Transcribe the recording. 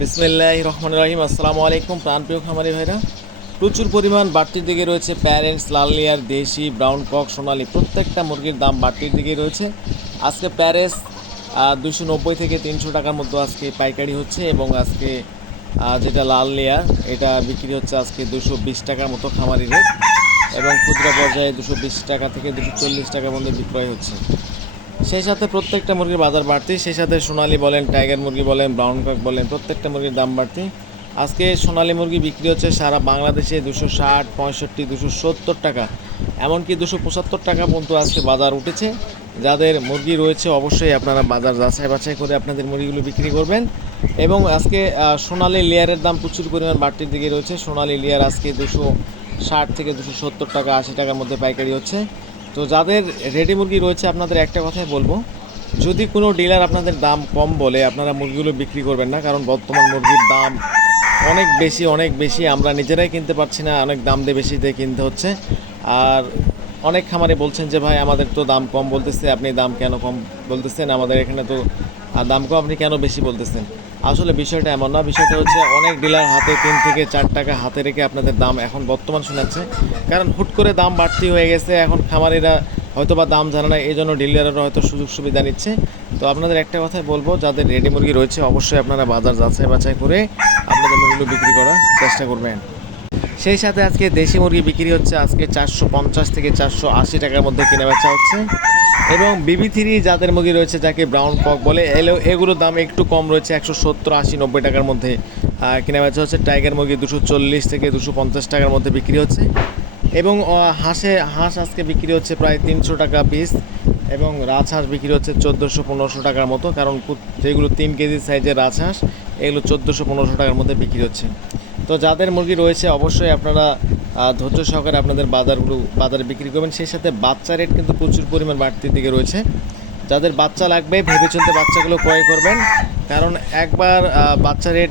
বিসমিল্লাহ রহমান রহিম। আসসালামু আলাইকুম প্রাণপ্রিয় খামারি ভাইরা। প্রচুর পরিমাণ বাড়তির দিকে রয়েছে প্যারেন্টস লাল লেয়ার দেশি, ব্রাউন কক, সোনালি, প্রত্যেকটা মুরগির দাম বাড়তির দিকে রয়েছে। আজকে প্যারেস দুশো নব্বই থেকে তিনশো টাকার মধ্যে আজকে পাইকারি হচ্ছে এবং আজকে যেটা লাল লেয়ার এটা বিক্রি হচ্ছে আজকে দুশো বিশ টাকার মতো খামারি রেট এবং খুচরা পর্যায়ে দুশো বিশ টাকা থেকে দুশো চল্লিশ টাকার মধ্যে বিক্রয় হচ্ছে। সেই সাথে প্রত্যেকটা মুরগির বাজার বাড়তি, সেই সাথে সোনালি বলেন, টাইগার মুরগি বলেন, ব্রাউন কক বলেন, প্রত্যেকটা মুরগির দাম বাড়তি। আজকে সোনালি মুরগি বিক্রি হচ্ছে সারা বাংলাদেশে দুশো ষাট, পঁয়ষট্টি, দুশো সত্তর টাকা। এমনকি দুশো পঁচাত্তর টাকা পর্যন্ত আজকে বাজার উঠেছে। যাদের মুরগি রয়েছে, অবশ্যই আপনারা বাজার যাচাই বাছাই করে আপনাদের মুরগিগুলো বিক্রি করবেন। এবং আজকে সোনালি লেয়ারের দাম প্রচুর পরিমাণ বাড়তির দিকে রয়েছে। সোনালি লেয়ার আজকে দুশো ষাট থেকে দুশো সত্তর টাকা, আশি টাকার মধ্যে পাইকারি হচ্ছে। তো যাদের রেডি মুরগি রয়েছে, আপনাদের একটা কথাই বলব। যদি কোনো ডিলার আপনাদের দাম কম বলে, আপনারা মুরগিগুলো বিক্রি করবেন না, কারণ বর্তমান মুরগির দাম অনেক বেশি অনেক বেশি। আমরা নিজেরাই কিনতে পারছি না, অনেক দাম দিয়ে বেশি দিয়ে কিনতে হচ্ছে। আর অনেক খামারে বলছেন যে, ভাই, আমাদের তো দাম কম বলতেছে, আপনি দাম কেন কম বলতেছেন? আমাদের এখানে তো দাম কম আপনি কেন বেশি বলতেছেন? আসলে বিষয়টা এমন না, বিষয়টা হচ্ছে অনেক ডিলার হাতে তিন থেকে চার টাকা হাতে রেখে আপনাদের দাম এখন বর্তমান শোনাচ্ছে। কারণ হুট করে দাম বাড়তি হয়ে গেছে, এখন খামারিরা হয়তো বা দাম জানে না এই জন্য ডিলাররা হয়তো সুযোগ সুবিধা নিচ্ছে। তো আপনাদের একটা কথাই বলব, যাদের রেডি মুরগি রয়েছে অবশ্যই আপনারা বাজার যাচাই বাছাই করে আপনাদের মুরগিগুলো বিক্রি করার চেষ্টা করবেন। সেই সাথে আজকে দেশি মুরগি বিক্রি হচ্ছে আজকে চারশো পঞ্চাশ থেকে চারশো আশি টাকার মধ্যে কেনা বেচা হচ্ছে। এবং বিবি থ্রি যাদের মুরগি রয়েছে যাকে ব্রাউন কক বলে। এলো, এগুলোর দাম একটু কম রয়েছে, একশো সত্তর আশি, নব্বই টাকার মধ্যে কেনা বেচা হচ্ছে। টাইগার মুরগি দুশো চল্লিশ থেকে দুশো পঞ্চাশ টাকার মধ্যে বিক্রি হচ্ছে। এবং হাঁসে, হাঁস আজকে বিক্রি হচ্ছে প্রায় তিনশো টাকা পিস এবং রাজহাঁস বিক্রি হচ্ছে চোদ্দোশো পনেরোশো টাকার মতো। কারণ যেগুলো তিন কেজি সাইজের রাজহাঁস, এগুলো চোদ্দোশো পনেরোশো টাকার মধ্যে বিক্রি হচ্ছে। তো যাদের মুরগি রয়েছে, অবশ্যই আপনারা ধৈর্য সহকারে আপনাদের বাজারগুলো, বাজারে বিক্রি করবেন। সেই সাথে বাচ্চা রেট কিন্তু প্রচুর পরিমাণ বাড়তির দিকে রয়েছে। যাদের বাচ্চা লাগবে ভেবেচিন্তে বাচ্চাগুলো ক্রয় করবেন। কারণ একবার বাচ্চা রেট